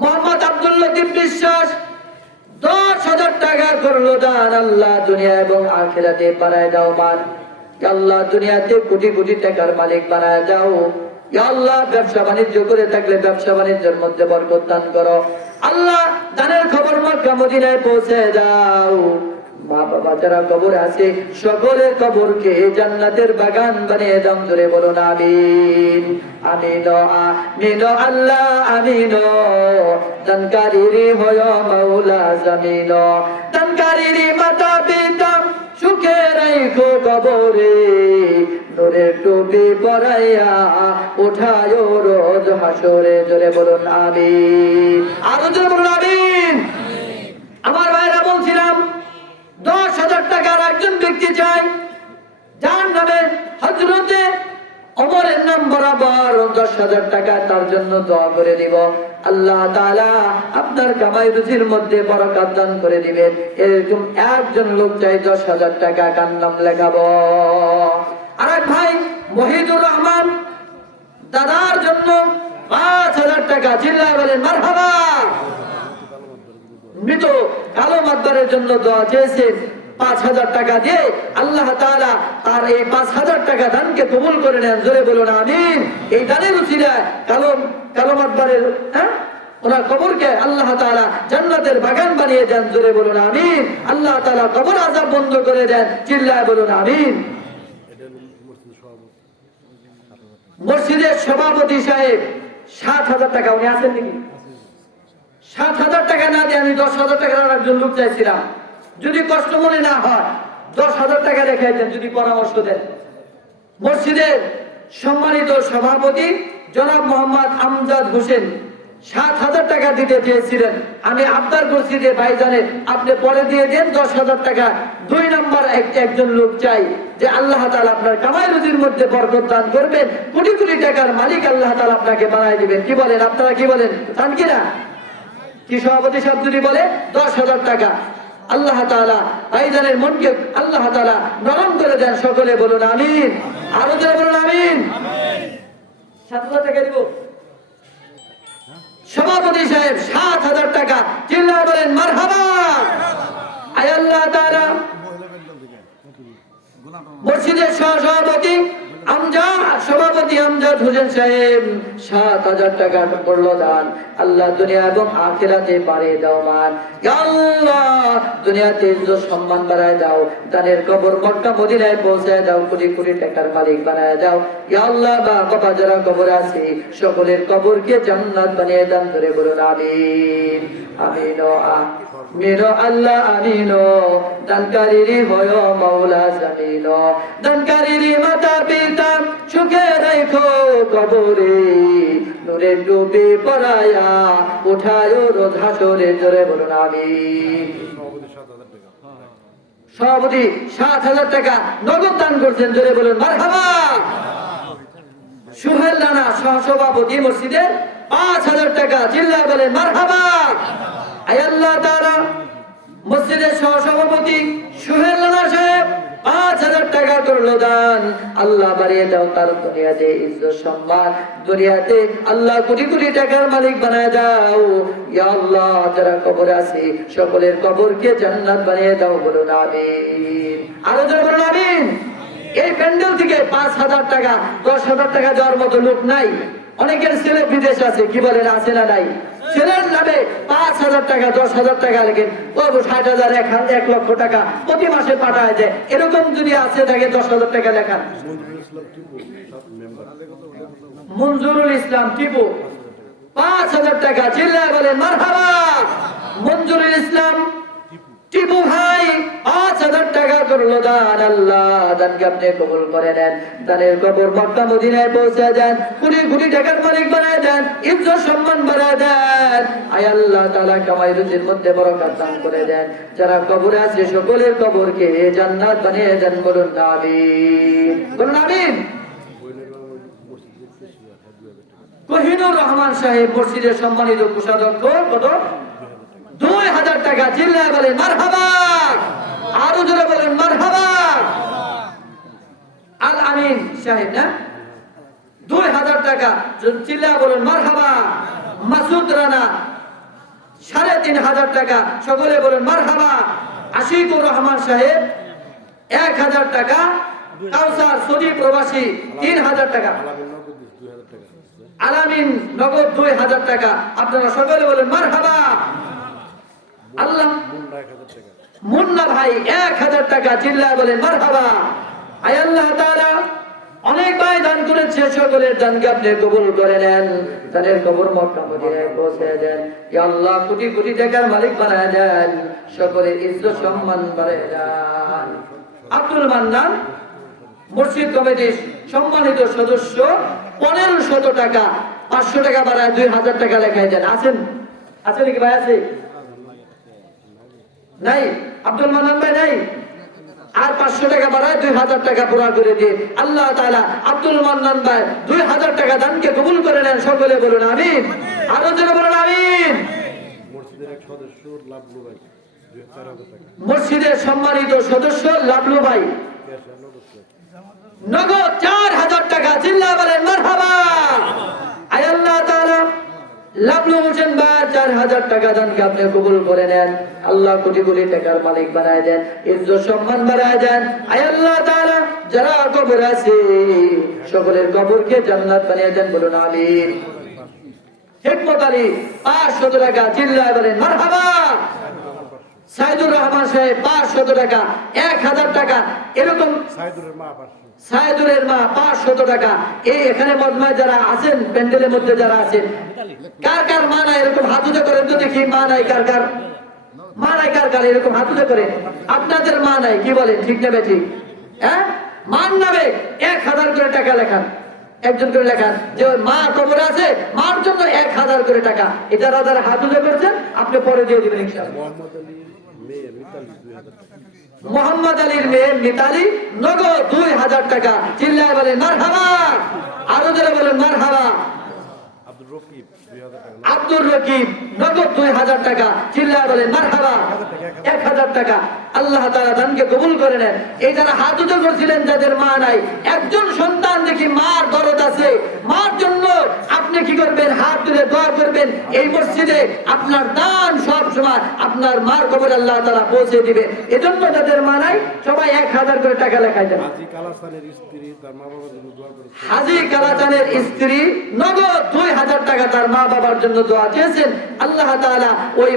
মোহাম্মদ আব্দুল লতিফ বিশ্বাস 10,000 টাকা করলো দান। আল্লাহ দুনিয়া এবং আখিরাতে বাড়ায় দাও মান। আল্লাহ দুনিয়াতে কোটি কোটি টাকার মালিক বানায় দাও। আল্লাহ ব্যবসা বাণিজ্য করে থাকলে ব্যবসা বাণিজ্যের মধ্যে বরকত দান করো। আল্লাহ দানের খবর মক্কা মদিনায় পৌঁছে দাও। মা বাবা যারা কবরে আছে সকলের কবরকে জান্নাতের বাগান বানিয়ে দাও। জোরে বলুন আমিন। আমিন আমিন আল্লাহ আমিন। দানকারীর হয় মাওলা জামিন। দানকারীর মাতা পিতা সুখে রাখো কবরে। নূরের টুপি পরাইয়া উঠায় রোজ হাসরে। জোরে বলুন আমিন। আরো জোরে বলুন আমিন। আমার ভাইরা বলছিলাম 10,000 টাকার একজন ব্যক্তি চাই যার নামে হযরতে ওমরের নাম বরাবর 10,000 টাকা তার জন্য দোয়া করে দিব। আল্লাহ তাআলা আপনার কামাই রুজির মধ্যে বরকত দান করে দিবেন। এরকম একজন লোক চাই 10,000 টাকা কার নাম লেখাবো। আরেক ভাই মহিদুর রহমান দাদার জন্য 5,000 টাকা। চিল্লায় বলেন মারহাবা। মৃত কালো মাতবারের জন্য দোয়া চেয়েছেন 5,000 টাকা দিয়ে। আল্লাহ তাআলা তার এই 5,000 টাকা দানকে কবুল করে নেন। জোরে বলুন আমিন। এই দানের উসিলায় কালো মাতবারের ওনার কবরকে আল্লাহ তাআলা জান্নাতের বাগান বানিয়ে দেন। জোরে বলুন আমিন। আল্লাহ তাআলা কবর আযাব বন্ধ করে দেন। চিল্লায় বলুন আমিন। মসজিদের সভাপতি সাহেব 7,000 টাকা। উনি আছেন নাকি? 7,000 টাকা না দিয়ে আমি 10,000 টাকার একজন লোক চাইছিলাম। যদি কষ্ট মনে না হয় 10,000 টাকা রেখে দেন, যদি পরামর্শ দেন। মসজিদের সম্মানিত সভাপতি জনাব মোহাম্মদ আমজাদ হোসেন 7,000 টাকা দিতে চেয়েছিলেন। আমি আবদার করছি যে ভাইজানে আপনি পরে দিয়ে দেন 10,000 টাকা। 2 নম্বর একজন লোক চাই যে আল্লাহ তাআলা আপনার কামাই রুজির মধ্যে বরকত দান করবেন। কোটি কোটি টাকার মালিক আল্লাহ তাআলা আপনাকে বানায় দিবেন। কি বলেন আপনারা? কি বলেন? জান কিনা? কি সভাপতি সাহেব যদি বলে 10,000 টাকা, আল্লাহ তাআলা ভাইজানের মনকে আল্লাহ তাআলা নরম করে দেন। সকলে বলুন আমিন। আরো জোরে বলুন আমিন। 7,000 টাকা দিব সভাপতি সাহেব। 7,000 টাকা। চিল্লায় বলেন মারহাবা। আয় আল্লাহ তাআলা মসজিদের সভাপতি সভাপতি আমজাদ হোসেন সাহেব 7,000 টাকা করলো দান। আল্লাহ দুনিয়া এবং আখিরাতে বাড়িয়ে দাও মান। ইয়া আল্লাহ দুনিয়াতে ইজ্জত সম্মান বাড়ায় দাও। দানের কবর মক্কা মদিনায় পৌঁছায় দাও। কোটি কোটি টাকার মালিক বানায় দাও। ইয়া আল্লাহ বাবা যারা কবরে আছে সকলের কবরকে জান্নাত বানিয়ে দান। ধরে বলুন আমিন। আমিন আমিন আল্লাহ আমিন। দানকারীর হয় মাওলা জামিন। দানকারীর মাতা পিতা সুখে রাখো কবরে। নূরের টুপি পরাইয়া উঠায় রোজ হাসরে। জোরে বলুন আমিন। সভাপতি 7,000 টাকা নগদ দান করছেন। জোরে বলুন মারহাবা। সুহেল রানা সহসভাপতি মসজিদের 5,000 টাকা। চিল্লায় বলেন মারহাবা। আয় আল্লাহ তাআলা মসজিদের সহসভাপতি সুহেল রানা সাহেব 5,000 টাকা করলো দান। আল্লাহ বাড়িয়ে দাও তার দুনিয়াতে ইজ্জত সম্মান। দুনিয়াতে আল্লাহ কোটি কোটি টাকার মালিক বানায় দাও। ইয়া আল্লাহ যারা কবরে আছে সকলের কবরকে জান্নাত বানিয়ে দাও। বলুন আমিন। আরো জোরে বলুন আমিন। এই প্যান্ডেল থেকে 5,000 টাকা 10,000 টাকা দেওয়ার মতো লোক নাই। অনেকের ছেলে বিদেশ আছে। কি বলেন? আছে না নাই? ছেলের নামে 5,000 টাকা 10,000 টাকা লেখেন 60,000 1 লক্ষ টাকা প্রতি মাসে পাঠায় দেয়। এরকম যদি আছে তাকে 10,000 টাকা লেখান। মঞ্জুরুল ইসলাম টিপু 5,000 টাকা। চিল্লায় বলেন মারহাবা। মঞ্জুরুল ইসলাম টিপু ভাই 5,000 টাকা করলো দান। আল্লাহ দানকে আপনি কবুল করে নেন। দানের কবর মক্কা মদিনায় পৌঁছে দেন। কোটি কোটি টাকার মালিক বানায় দেন। ইজ্জত সম্মান বাড়ায় দেন। আয় আল্লাহ তাআলা কামাই রুজির মধ্যে বরকত দান করে দেন। যারা কবরে আছে সকলের কবরকে জান্নাত বানিয়ে দেন। বলুন আমিন। বলুন আমিন। কোহিনুর রহমান সাহেব মসজিদের সম্মানিত কোষাধ্যক্ষ কত 2,000 টাকা। চিল্লায় বলেন মারহাবা। আরো জোরে বলেন মারহাবা। আল আমিন সাহেব না 2,000 টাকা। চিল্লায় বলেন মারহাবা। মাসুদ রানা ৩,৫০০ টাকা, সকলে বলেন মারহাবা। আশিকুর রহমান সাহেব ১,০০০ টাকা, কাউসার সৌদি প্রবাসী ৩,০০০ টাকা, আলামিন নগদ ২,০০০ টাকা। আপনারা সকলে বলেন মারহাবা। আল্লাহ মুন্না ভাই ১,০০০ টাকা, চিল্লায় বলেন মারহাবা। আয় আল্লাহ তাআলা অনেক ভাই দান করেছে, সকলের দানকে আপনি কবুল করে নেন, তাদের কবর মক্কা মদিনায় পৌঁছে দেন। ইয়া আল্লাহ কোটি কোটি টাকার মালিক বানায় দেন, সকলের ইজ্জত সম্মান বাড়ায় দেন। আব্দুল মান্নান মসজিদ কমিটির সম্মানিত সদস্য ১৫০০ টাকা, ৫০০ টাকা বাড়ায় ২,০০০ টাকা লেখায় দেন। আছেন নাকি ভাই? আছে নাই? আব্দুল মান্নান ভাই নাই? আর ৫০০ টাকা বাড়ায় ২,০০০ টাকা পুরা করে দিয়ে আল্লাহ তাআলা আব্দুল মান্নান ভাই ২,০০০ টাকা দানকে কবুল করে নেন, সকলে বলুন আমিন। আরো জোরে বলুন আমিন। মসজিদের এক সদস্য লাবলু ভাই ৪,০০০ টাকা, মসজিদের সম্মানিত সদস্য লাবলু ভাই নগদ ৪,০০০ টাকা, চিল্লায় বলেন মারহাবা। আয় আল্লাহ তাআলা লাবলু হোসেন ভাই ৪,০০০ টাকা দানকে আপনি কবুল করে নেন, আল্লাহ কোটি কোটি টাকার মালিক বানায় দেন, ইজ্জত সম্মান বাড়ায় দেন। আয় আল্লাহ তাআলা যারা কবর আছে সকলের কবরকে জান্নাত বানিয়ে দেন, বলুন আমিন। হিকমত আলী ৫০০ টাকা, চিল্লায় বলেন মারহাবা। সাইদুর রহমান সাহেব ৫০০ টাকা, ১,০০০ টাকা, এরকম সাইদুরের মা ৫০০ টাকা। এই এখানে মজমায় যারা আছেন, প্যান্ডেলের মধ্যে যারা আছেন, কার কার মা নাই এরকম হাত উঁচু করেন তো দেখি। মা নাই কার কার? মা নাই কার কার? এরকম হাত উঁচু করে। আপনাদের মা নাই, কি বলেন, ঠিক না ঠিক? হ্যাঁ, মান নামে ১,০০০ করে টাকা লেখান, একজন করে লেখান যে মা কবরে আছে, মার জন্য ১,০০০ করে টাকা। এটা যারা হাত উঁচু করছেন আপনি পরে দিয়ে দিবেন ইনশাআল্লাহ। মোহাম্মদ আলীর মেয়ে মিতালি নগদ ২,০০০ টাকা, চিল্লায় বলেন মারহাবা। আরো যারা বলেন মারহাবা। আব্দুর রকিব নগদ ২,০০০ টাকা, চিল্লায় বলেন মারহাবা। ১,০০০ টাকা, আল্লাহ তাআলা দানকে কবুল করে নেন। এই যারা হাত উঁচু করছিলেন যাদের মা নাই, একজন সন্তান দেখি মার দরদ আছে, মার জন্য আপনি কি করবেন? হাত তুলে দোয়া করবেন। এই মসজিদে আপনার দান সব সময় আপনার মার কবরে আল্লাহ তাআলা পৌঁছে দিবে। এজন্য যাদের মা নাই সবাই ১,০০০ করে টাকা লেখায় দেন। হাজী কালাচানের স্ত্রী নগদ ২,০০০ টাকা তার মা বাবার জন্য দোয়া চেয়েছেন। আল্লাহ তাআলা ওই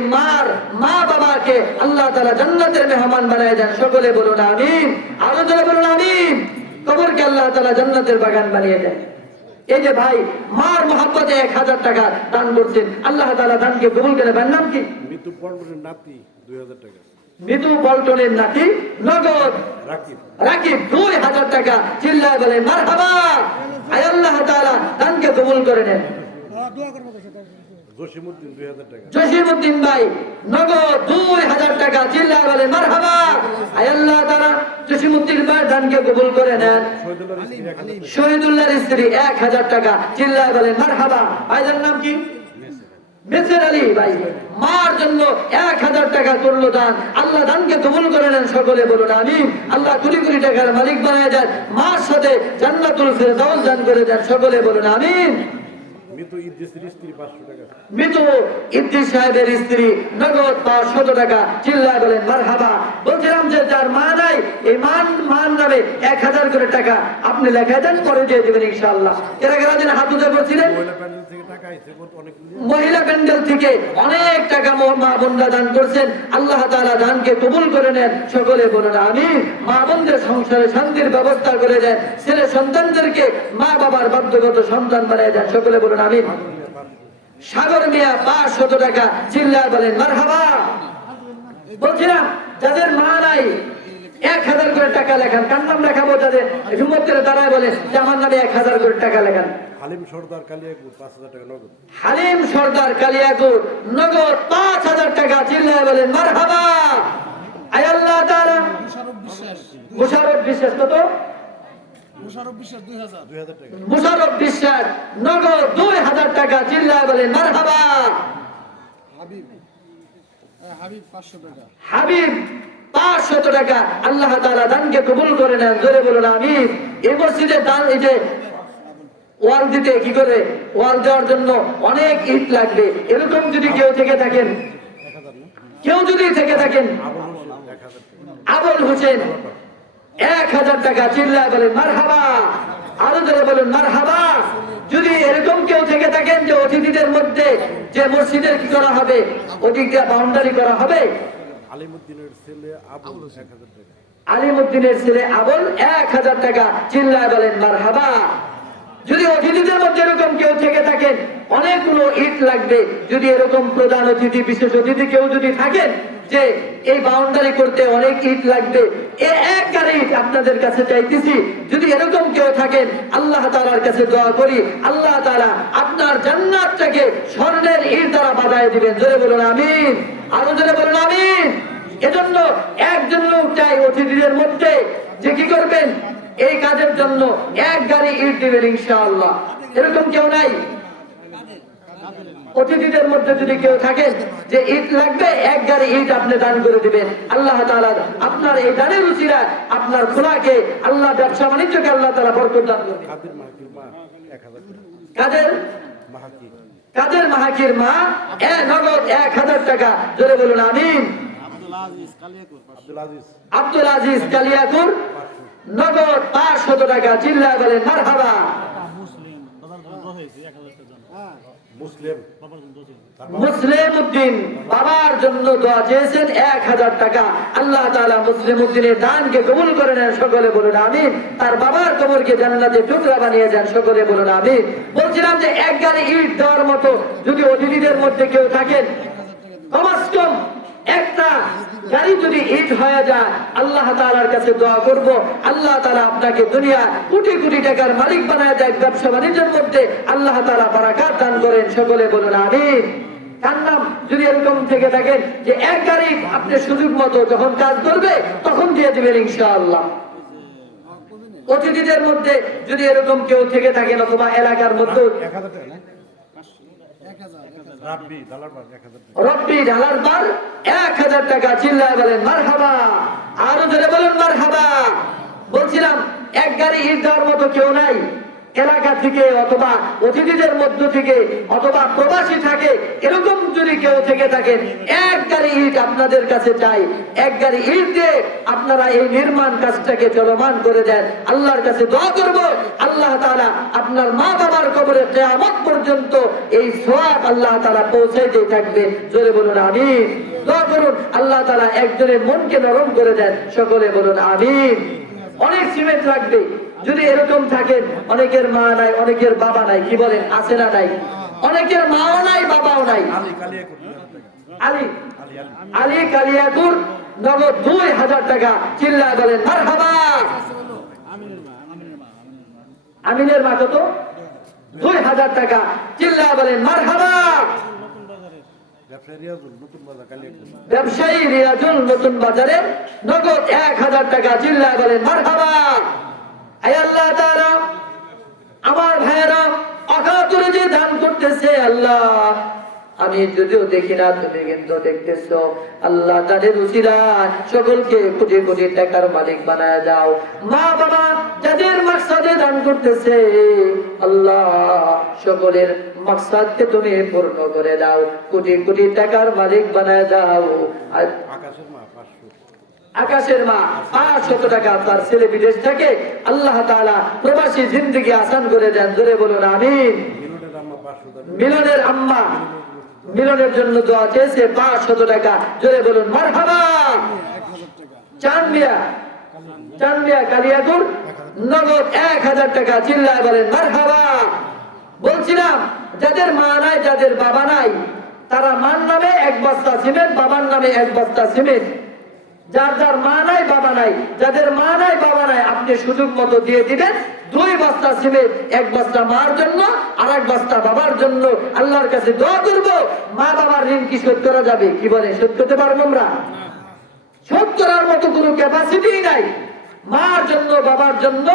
মা বাবাকে আল্লাহ তাআলা জান্নাতের মেহমান বানায় দেন, সকলে বলুন আমিন। আরো জোরে বলুন আমিন। কবরকে আল্লাহ তাআলা জান্নাতের বাগান বানিয়ে দেন। এই যে ভাই মার মহব্বতে ১,০০০ টাকা দান করছেন, আল্লাহ তাআলা দানকে কবুল করে। ভাইয়ের নাম কি? মিতু পল্টনের নাতি ২,০০০ টাকা, মিতু পল্টনের নাতি নগদ রাকিব ২,০০০ টাকা, চিল্লায় বলেন মারহাবা। আয় আল্লাহ তাআলা দানকে কবুল করে নেন। জসিমউদ্দিন ২,০০০ টাকা, জসিমউদ্দিন ভাই নগদ ২,০০০ টাকা, চিল্লায় বলেন মারহাবা। আয় আল্লাহ তাআলা জসিমউদ্দিন ভাই দানকে কবুল করে নেন। শহীদুল্লাহর স্ত্রী ১,০০০ টাকা, চিল্লায় বলেন মারহাবা। ভাইজার নাম কি? মেসের আলী ভাই মার জন্য ১,০০০ টাকা করলো দান, আল্লাহ দানকে কবুল করে নেন, সকলে বলুন আমিন। আল্লাহ কোটি কোটি টাকার মালিক বানায় দেন, মার সাথে জান্নাতুল ফেরদাউস দান করে দেন, সকলে বলুন আমিন। মিতু ইদ্রিসের স্ত্রী ৫০০ টাকা, মিতু ইদ্রিস সাহেবের স্ত্রী নগদ ৫০০ টাকা, চিল্লায় বলেন মারহাবা। বলছিলাম যে যার মা নাই এই মান নামে ১,০০০ করে টাকা আপনি লেখায় দেন, পরে দিয়ে দেবেন ইনশাআল্লাহ। এর আগে রাদিন হাত উঠে করছিলেন, মহিলা প্যান্ডেল থেকে অনেক টাকা মা বোনরা দান করছেন, আল্লাহ তাআলা দানকে কবুল করে নেন, সকলে বলুন আমিন। মা বোনদের সংসারে শান্তির ব্যবস্থা করে দেন, ছেলে সন্তানদেরকে মা বাবার বাধ্যগত সন্তান বানিয়ে দেন, সকলে বলুন আমিন। সাগর মিয়া ৫০০ টাকা, চিল্লায় বলেন মারহাবা। বলছিলাম যাদের মা নাই ১,০০০ করে টাকা লেখান, কার নাম লেখাবো? যাদের হিম্মত করে দাঁড়ায় বলে যে আমার নামে ১,০০০ করে টাকা লেখান। হালিম সর্দার কালিয়াকুর ৫০০০ টাকা নগদ, হালিম সর্দার কালিয়াকুর নগদ ৫,০০০ টাকা, চিল্লায় বলেন মারহাবা। আয় আল্লাহ তাআলা মুশাররফ বিশ্বাস কত? মুশাররফ বিশ্বাস নগদ ২,০০০ টাকা, চিল্লায় বলেন মারহাবা। হাবিব ৫০০ টাকা, আল্লাহ তাআলা দানকে কবুল করে নেন, জোরে বলুন আমিন। এই মসজিদে দান, এই যে ওয়াল দিতে কি করে, ওয়াল দেওয়ার জন্য অনেক ইট লাগবে। এরকম যদি কেউ থেকে থাকেন, কেউ যদি থেকে থাকেন, আবুল হোসেন 1000 টাকা, চিল্লায় বলেন মারহাবা, আরো ধরে বলুন মারহাবা। যদি এরকম কেউ থেকে থাকেন যে অতিথিদের মধ্যে যে মসজিদের কি করা হবে, ওদিকটা বাউন্ডারি করা হবে, আলিমুদ্দিনের ছেলে আবুল 1000 টাকা। আলিমুদ্দিনের ছেলে আবুল 1000 টাকা, চিল্লায় বলেন মারহাবা। যদি অতিথিদের মধ্যে এরকম কেউ থেকে থাকেন, অনেকগুলো ইট লাগবে। যদি এরকম প্রধান অতিথি, বিশেষ অতিথি কেউ যদি থাকেন যে এই বাউন্ডারি করতে অনেক ইট লাগবে, এক গাড়ি ইট আপনাদের কাছে চাইতেছি। যদি এরকম কেউ থাকেন, আল্লাহ তাআলার কাছে দোয়া করি, আল্লাহ তাআলা আপনার জান্নাতটাকে স্বর্ণের ইট দ্বারা বাঁধায় দিবেন। জোরে বলুন আমিন, আরো জোরে বলুন আমিন। এজন্য একজন লোক চাই অতিথিদের মধ্যে যে কি করবেন, এই কাজের জন্য এক গাড়ি ইট দিবেন ইনশাআল্লাহ। এরকম কেউ নাই? অতিথিদের মধ্যে যদি কেউ থাকেন যে ইট লাগবে, এক গাড়ি ইট আপনি দান করে দিবেন। আল্লাহ তাআলা আপনার এই দানের উসিলায় আপনার খোলাকে, আল্লাহ ব্যবসা বাণিজ্যকে আল্লাহ তাআলা বরকত দান করবেন। কাদের মাহাকির মা 1000 টাকা। কাদের মাহাকি কাদের মাহাকির মা নগদ 1000 টাকা। জোরে বলুন আমিন। আব্দুল আজিজ কালিয়াকুর নগদ 500 টাকা, চিল্লায় বলেন মারহাবা। মুসলিম উদ্দিন বাবার জন্য দোয়া চেয়েছেন 1000 টাকা। আল্লাহ তাআলা মুসলিম উদ্দিনের দানকে কবুল করে নেন, সকলে বলুন আমিন। তার বাবার কবরকে জান্নাতের টুকরা বানিয়ে দেন, সকলে বলুন আমিন। বলছিলাম যে এক গাড়ি ইট দেওয়ার মতো যদি অতিথিদের মধ্যে কেউ থাকেন, কমাস কম একটা গাড়ি যদি ইট হয়ে যায়, আল্লাহ তাআলার কাছে দোয়া করব, আল্লাহ তাআলা আপনাকে দুনিয়া কোটি কোটি টাকার মালিক বানায় দেয়। ব্যবসা বাণিজ্যের মধ্যে আল্লাহ তাআলা বারাকাত দান করেন, সকলে বলুন আমিন। কান্নাম যদি এরকম থেকে থাকেন যে এক গাড়ি আপনি সুযোগ মতো যখন কাজ করবে তখন দিয়ে দিবেন ইনশাআল্লাহ। অতিথিদের মধ্যে যদি এরকম কেউ থেকে থাকেন, অথবা এলাকার মধ্যে 1000 টাকা না? রব্বি ঢালার বার 1000 টাকা, চিল্লায় বলেন মারহাবা, আরো ধরে বলেন মারহাবা। বলছিলাম এক গাড়ি ইট দেওয়ার মতো কেউ নাই এলাকা থেকে, অথবা অতিথিদের মধ্য থেকে, অথবা প্রবাসী থাকে, এরকম যদি কেউ থেকে থাকেন, এক গাড়ি ইট আপনাদের কাছে চাই। এক গাড়ি ইট দিয়ে আপনারা এই নির্মাণ কাজটাকে চলমান করে দেন। আল্লাহর কাছে দোয়া করব, আল্লাহ তাআলা আপনার মা বাবার কবরে কিয়ামত পর্যন্ত এই সওয়াব আল্লাহ তাআলা পৌঁছাইতে থাকবে। জোরে বলুন আমিন। দোয়া করুন, আল্লাহ তাআলা একজনের মনকে নরম করে দেন, সকলে বলুন আমিন। অনেক সিমেন্ট লাগবে। যদি এরকম থাকেন, অনেকের মা নাই, অনেকের বাবা নাই, কি বলেন, আছে না নাই? অনেকের মাও নাই, বাবাও নাই। আলী কালিয়াকুর নগদ 2000 টাকা, চিল্লায় বলেন মারহাবা। আমিনের মা কত? 2000 টাকা, চিল্লায় বলেন মারহাবা। ব্যবসায়ী রিয়াজুল নতুন বাজারে নগদ 1000 টাকা, চিল্লায় বলেন মারহাবা। আয় আল্লাহ তাআলা, আমার ভাইয়েরা অকাতরে যে দান করতেছে, আল্লাহ আমি যদিও দেখি না, তুমি কিন্তু দেখতেছো। আল্লাহ তাদের উসিলায় সকলকে কোটি কোটি টাকার মালিক বানায় দাও। মা বাবা যাদের মাকসাদে দান করতেছে, আল্লাহ সকলের মাকসাদকে তুমি পূর্ণ করে দাও, কোটি কোটি টাকার মালিক বানায় দাও। আকাশের মা 500 টাকা, তার ছেলে বিদেশ থেকে, আল্লাহ তাআলা প্রবাসী জিন্দেগি আসান করে দেন। জোরে বলুন আমিন। মিলনের আম্মা মিলনের জন্য দোয়া চেয়েছে 500 টাকা, জোরে বলুন মারহাবা। চান্দিয়া কালিয়াকুর নগদ 1000 টাকা, চিল্লায় বলেন মারহাবা। বলছিলাম যাদের মা নাই, যাদের বাবা নাই, তারা মার নামে 1 বস্তা সিমেন্ট, বাবার নামে 1 বস্তা সিমেন্ট। যার যার মা নাই, বাবা নাই, যাদের মা নাই, বাবা নাই, আপনি সুযোগ মতো দিয়ে দিবেন 2 বস্তা সিমেন্ট, 1 বস্তা মার জন্য আর 1 বস্তা বাবার জন্য। আল্লাহর কাছে দোয়া করব, মা বাবার ঋণ কি শোধ করা যাবে? কি বলে, শোধ করতে পারবো আমরা? শোধ করার মতো কোনো ক্যাপাসিটি নাই। মার জন্য, বাবার জন্য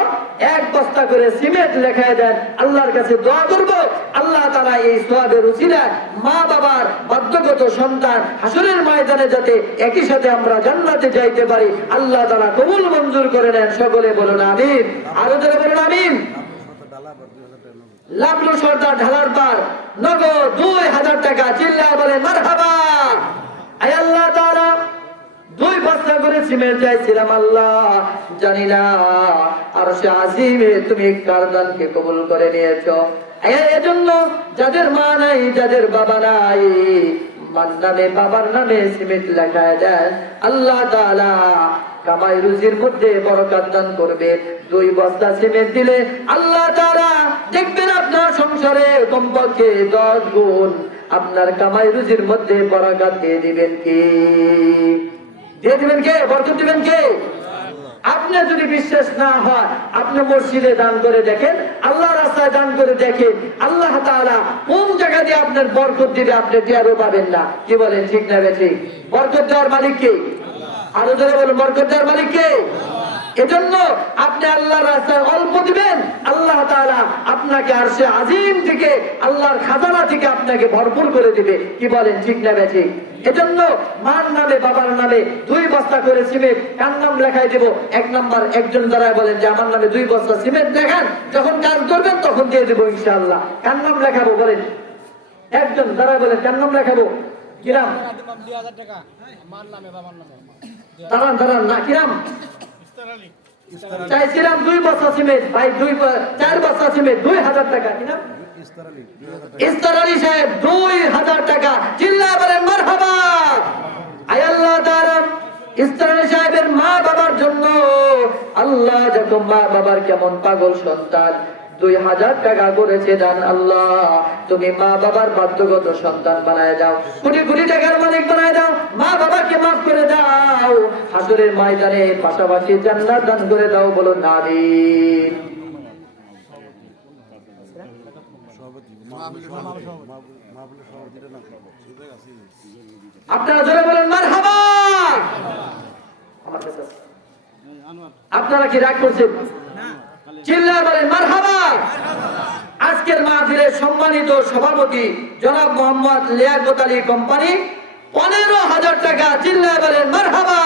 1 বস্তা করে সিমেন্ট লেখায় দেন। আল্লাহর কাছে দোয়া করব, আল্লাহ তাআলা এই সওয়াবের উসিলায় মা বাবার বাধ্যগত সন্তান হাসরের ময়দানে যাতে একই সাথে আমরা জান্নাতে যাইতে পারি, আল্লাহ তাআলা কবুল মঞ্জুর করে নেন, সকলে বলুন আমিন। আরো জোরে বলুন আমিন। লাবলু সর্দার ঢালার পার নগদ 2000 টাকা, চিল্লায় বলেন মারহাবা। আয় আল্লাহ তাআলা, 2 বস্তা করে সিমেন্ট চাইছিলাম আল্লাহ, জানি না আরশে আজিমে তুমি কার দানকে কবুল করে নিয়েছো। এজন্য যাদের মা নাই, যাদের বাবা নাই, মার নামে বাবার নামে সিমেন্ট লেখায় দেন, আল্লাহ তাআলা কামাই রুজির মধ্যে বরকত দান করবে। 2 বস্তা সিমেন্ট দিলে আল্লাহ তাআলা দেখবেন আপনার সংসারে কমপক্ষে 10 গুণ আপনার কামাই রুজির মধ্যে বরকত দিয়ে দিবেন। কি দিয়ে দিবেন? কে? বরকত দিবেন কে? আপনি যদি বিশ্বাস না হয়, আপনি মসজিদে দান করে দেখেন, আল্লাহর রাস্তায় দান করে দেখেন, আল্লাহ তাআলা কোন জায়গা দিয়ে আপনার বরকত দিবে আপনি টেরও পাবেন না। কি বলেন, ঠিক না বেঠিক? বরকত দেওয়ার মালিক কে? আরো জোরে বলুন, বরকত দেওয়ার মালিক কে? এজন্য আপনি আল্লাহর রাস্তায় অল্প দিবেন, আল্লাহ তাআলা আপনাকে আরশে আজিম থেকে, আল্লাহর খাজানা থেকে আপনাকে ভরপুর করে দিবে। কি বলেন, ঠিক না বেঠিক? এজন্য মার নামে বাবার নামে 2 বস্তা করে সিমেন্ট, কার নাম লেখাই দেব? 1 নাম্বার একজন দাঁড়ায় বলেন যে আমার নামে 2 বস্তা সিমেন্ট লেখান, যখন কাজ করবেন তখন দিয়ে দেবো ইনশাআল্লাহ। কার নাম লেখাবো বলেন? একজন দাঁড়ায় বলেন কার নাম লেখাবো? কিরাম? 2000 টাকা আমার নামে বাবার নামে। দাঁড়ান দাঁড়ান, না কিরাম চাইছিলাম 2 বস্তা সিমেন্ট, ভাই 4 বস্তা সিমেন্ট 2000 টাকা। কিরাম? ইস্তার আলী সাহেব 2000 টাকা, চিল্লায় বলেন মারহাবা। আয় আল্লাহ তাআলা, ইস্তার আলী সাহেবের মা বাবার জন্য আল্লাহ যখন মা বাবার কেমন পাগল সন্তান, 2000 টাকা করেছে দান। আল্লাহ তুমি মা বাবার বাধ্যগত সন্তান বানায় দাও, কোটি কোটি টাকার মালিক বানায় দাও, মা বাবাকে মাফ করে দাও, হাসরের ময়দানে পাশাপাশি জান্নাত দান করে দাও। বলুন আমিন। আপনারা জোরে বলেন মারহাবা। আপনারা কি রাগ করছেন? চিল্লায় বলেন মারহাবা। আজকের মাহফিলের সম্মানিত সভাপতি জনাব মোহাম্মদ লিয়াকত আলী কোম্পানি 15,000 টাকা, চিল্লায় বলেন মারহাবা।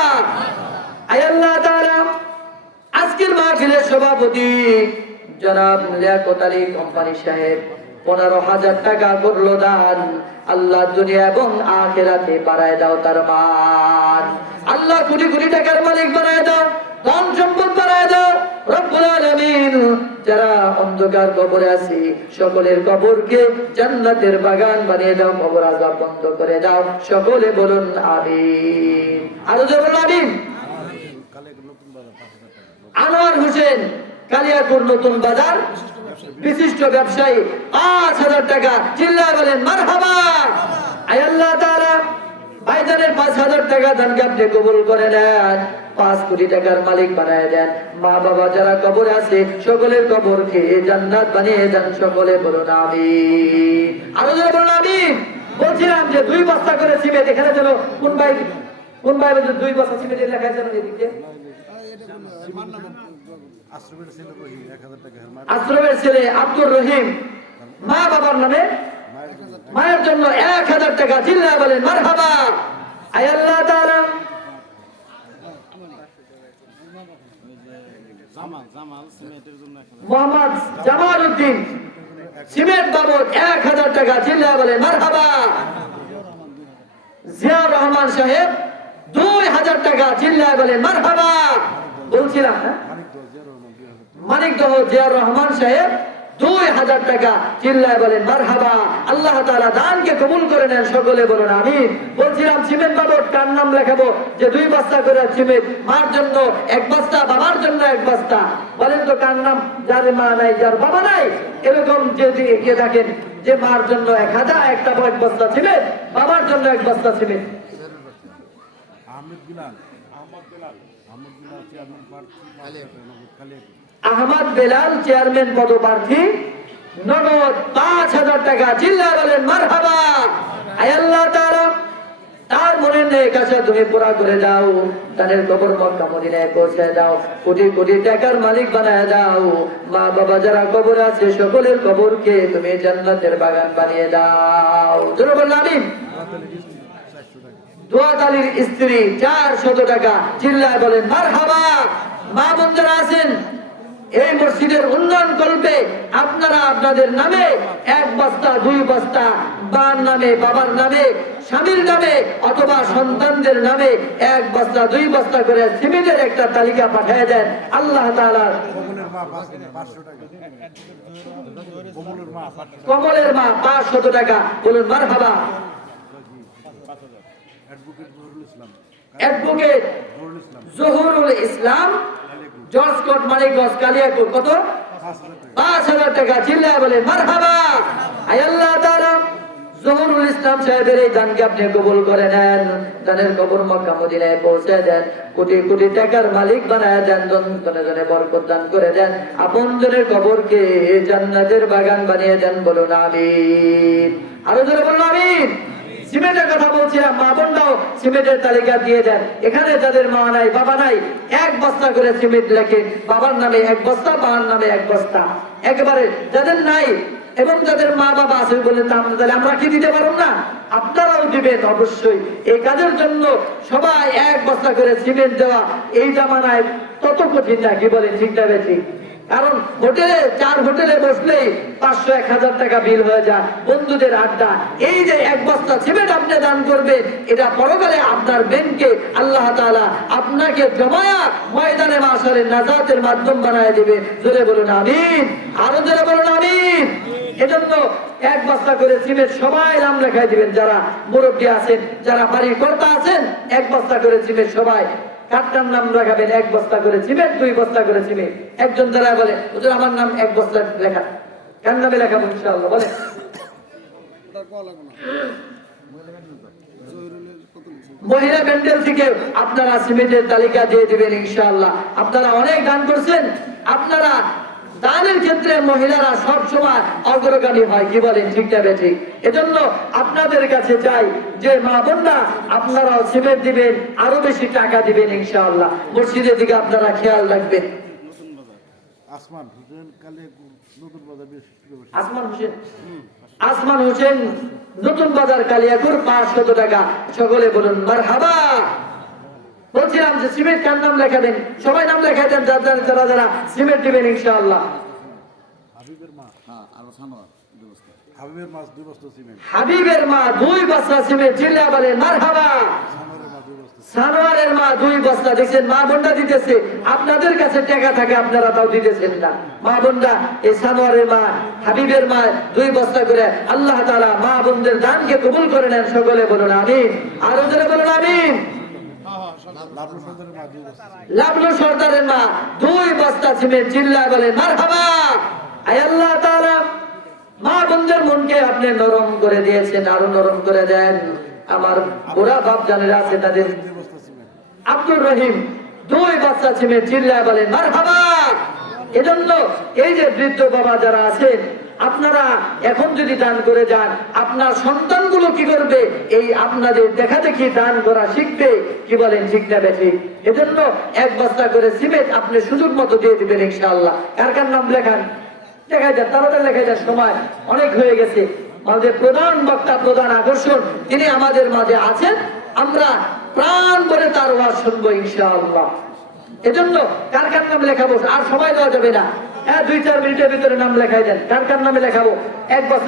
আয় আল্লাহ তাআলা, আজকের মাহফিলের সভাপতি জনাব লিয়াকত আলী কোম্পানি সাহেব 15,000 টাকা করলো দান। আল্লাহ দুনিয়া এবং আখিরাতে বাড়ায় দাও তার মান। আল্লাহ কোটি কোটি টাকার মালিক বানায় দাও, ধন সম্পদ বানায় দাও রব্বুল আলামিন। যারা অন্ধকার কবরে আছি সকলের কবরকে জান্নাতের বাগান বানিয়ে দাও, কবর আযাব বন্ধ করে দাও। সকলে বলুন আমিন। আরো জোরে বলুন আমিন। আনোয়ার হোসেন, কালিয়াকুর নতুন বাজার, বিশিষ্ট ব্যবসায়ী 5,000 টাকা, চিল্লায় বলেন মারহাবা। আয় আল্লাহ তাআলা, ভাইজানের 5,000 টাকা দানকে আপনি কবুল করে নেন, 5 কোটি টাকার মালিক বানায় দেন। মা বাবা যারা কবরে আছে সকলের কবরকে জান্নাত বানিয়ে দেন। সকলে বলুন আমিন। আরো জোরে বলুন আমিন। বলছিলাম যে 2 বস্তা করে সিমেন্ট, এখানে যেন কোন ভাই 2 বস্তা সিমেন্ট লেখা যেন এদিকে আশ্রমের ছেলে আব্দুর রহিম, মা বাবার নামে মায়ের জন্য 1000 টাকা, চিল্লায় বলেন মারহাবা। আয় আল্লাহ তাআলা, মোহাম্মদ জামাল উদ্দিন সিমেন্ট বাবদ 1000 টাকা, চিল্লায় বলেন মারহাবা। জিয়াউর রহমান সাহেব 2000 টাকা, চিল্লায় বলেন মারহাবা। বলছিলাম মানিকদহ জিয়াউর রহমান সাহেব 2000 টাকা, চিল্লায় বলেন মারহাবা। আল্লাহ তাআলা দানকে কবুল করে নেন। সকলে বলুন আমিন। বলছিলাম সিমেন্ট বাবদ কার নাম লেখাবো? যে 2 বস্তা করে সিমেন্ট, মার জন্য 1 বস্তা, বাবার জন্য 1 বস্তা। বলেন তো কার নাম? যার মা নাই, যার বাবা নাই, এরকম যদি কে থাকেন যে মার জন্য 1 বস্তা সিমেন্ট, বাবার জন্য 1 বস্তা সিমেন্ট। আহমদ বেলাল চেয়ারম্যান পদপ্রার্থী, নগদ 5,000 টাকা, চিল্লায় বলেন মারহাবা। আয় আল্লাহ তাআলা, তার মনের নেক আশা তুমি পুরা করে দাও, তাদের কবর মক্কা মদিনায় পৌঁছে দাও, কোটি কোটি টাকার মালিক বানায় দাও। মা বাবা যারা কবরে আছে সকলের কবরকে তুমি জান্নাতের বাগান বানিয়ে দাও। জোরে বলুন আমিন। দোয়াত আলীর স্ত্রী 400 টাকা, চিল্লায় বলেন মারহাবা। মা বোন যারা আছেন এই মসজিদের উন্নয়ন কল্পে আপনারা আপনাদের নামে 1 বস্তা 2 বস্তা, বাবার নামে, বাবার নামে, স্বামীর নামে অথবা সন্তানদের নামে 1 বস্তা 2 বস্তা করে সিমেন্টের একটা তালিকা পাঠিয়ে দেন। আল্লাহ তাআলা কমলের মা 500 টাকা। কমলের মা 500 টাকা। কমলের মা 500 টাকা। বলুন মারহাবা। Advocate Zahurul Islam. Advocate Zahurul Islam Zahurul Islam, George coat Manikganj, Kaliakair. কত? 5000 টাকা। 5000 টাকা। চিল্লায় বলে মারহাবা। আয় আল্লাহ তাআলা জহুরুল ইসলাম সাহেবের এই দানকে আপনি কবুল করে নেন। দানের কবর মক্কা মদিনায় পৌঁছে দেন। কোটি কোটি টাকার মালিক বানায় দেন। জনে জনে বরকত দান করে দেন। আপনজনের কবরকে জান্নাতের বাগান বানিয়ে দেন। বলুন আমিন। আরো জোরে বলুন আমিন। সিমেন্টের কথা বলছিলাম, মা বোনরাও সিমেন্টের তালিকা দিয়ে দেন। এখানে যাদের মা নাই, বাবা নাই, 1 বস্তা করে সিমেন্ট লেখেন। বাবার নামে 1 বস্তা, মার নামে 1 বস্তা। একেবারে যাদের নাই এবং যাদের মা বাবা আছে বলে তাহলে আমরা কি দিতে পারব না? আপনারাও দিবেন অবশ্যই। এই কাজের জন্য সবাই 1 বস্তা করে সিমেন্ট দেওয়া এই জামানায় তত কঠিন না, কি বলেন? ঠিক না বেশি? কারণ হোটেলে 4 হোটেলে বসলেই 500-1000 টাকা বিল হয়ে যায়। বন্ধুদের আড্ডা, এই যে 1 বস্তা সিমেন্ট আপনি দান করবেন, এটা পরকালে আপনার ব্যাংকে আল্লাহ তাআলা আপনাকে জমায়া ময়দানে মাশারের নাজাতের মাধ্যম বানায় দিবে। জোরে বলুন আমিন। আরো জোরে বলুন আমিন। এজন্য 1 বস্তা করে সিমেন্ট সবাই নাম লেখায় দিবেন। যারা মুরব্বী আছেন, যারা বাড়ির কর্তা আছেন, 1 বস্তা করে সিমেন্ট সবাই কাটটার নাম রাখাবেন। 1 বস্তা করে সিমেন্ট, 2 বস্তা করে সিমেন্ট। একজন যারা বলে হুজুর আমার নাম 1 বস্তা লেখা, কার নামে লেখাবো? ইনশাআল্লাহ বলে মহিলা ব্যান্ডেল থেকে আপনারা সিমেন্টের তালিকা দিয়ে দিবেন ইনশাআল্লাহ। আপনারা অনেক দান করছেন। আপনারা দানের ক্ষেত্রে মহিলারা সব সময় অগ্রগামী হয়, কি বলেন? ঠিক না ঠিক? এজন্য আপনাদের কাছে চাই যে মা বোনরা আপনারাও সিমেন্ট দিবেন, আরো বেশি টাকা দিবেন ইনশাআল্লাহ। মসজিদের দিকে আপনারা খেয়াল রাখবেন। আসমান হোসেন কালিয়াকৈর নতুন বাজার বেশ। আসমান হোসেন, আসমান হোসেন নতুন বাজার কালিয়াকৈর 500 টাকা। সকলে বলুন মারহাবা। বলছিলাম যে সিমেন্ট কার নাম লেখা দেন? সবাই নাম লেখা দেন যারা যারা সিমেন্ট দিবেন ইনশাআল্লাহ। হাবিবের মা হাবিবের মা 2 বস্তা সিমেন্ট। হাবিবের মা 2 বস্তা সিমেন্ট। চিল্লা বলেন মারহাবা। সানোয়ারের মা 2 বস্তা। সানোয়ারের মা 2 বস্তা। দেখছেন মা বোনরা দিতেছে। আপনাদের কাছে টাকা থাকে, আপনারা তাও দিতেছেন না। মা বোনরা এই সানোয়ারের মা, হাবিবের মা 2 বস্তা করে আল্লাহ তাআলা মা বোনদের দানকে কবুল করে নেন। সকলে বলুন আমিন। আরো জোরে বলুন আমিন। লাবলু সর্দারের মা 2 বস্তা। লাবলু সর্দারের মা 2 বস্তা সিমেন্ট। চিল্লা বলেন মারহাবা। আয় আল্লাহ তাআলা মা বোনদের মনকে আপনি নরম করে দিয়েছেন, আরো নরম করে দেন। আমার বুড়া বাপ জানেরা আছে, তাদের 2 বস্তা সিমেন্ট। আব্দুর রহিম 2 বস্তা সিমেন্ট। চিল্লা বলেন মারহাবা। এজন্য এই যে বৃদ্ধ বাবা যারা আছেন, আপনারা এখন যদি দান করে যান, আপনার সন্তানগুলো কি করবে? এই আপনাদের দেখা দেখি দান করা শিখবে, কি বলেন? ঠিক না বেঠিক? এজন্য 1 বস্তা করে সিমেন্ট আপনি সুযোগ মতো দিয়ে দিবেন ইনশাআল্লাহ। কার কার নাম লেখান? লেখা যায়, তাড়াতাড়ি লেখা যায়, সময় অনেক হয়ে গেছে। আমাদের প্রধান বক্তা, প্রধান আকর্ষণ তিনি আমাদের মাঝে আছেন। আমরা প্রাণ ভরে তার ওয়াজ শুনবো ইনশাআল্লাহ। এজন্য কার কার নাম লেখাবো? আর সময় দেওয়া যাবে না। 2-4 মিনিটের ভিতরে নাম লেখাই দেন। কার কার নামে লেখাবো? 1 বস্তা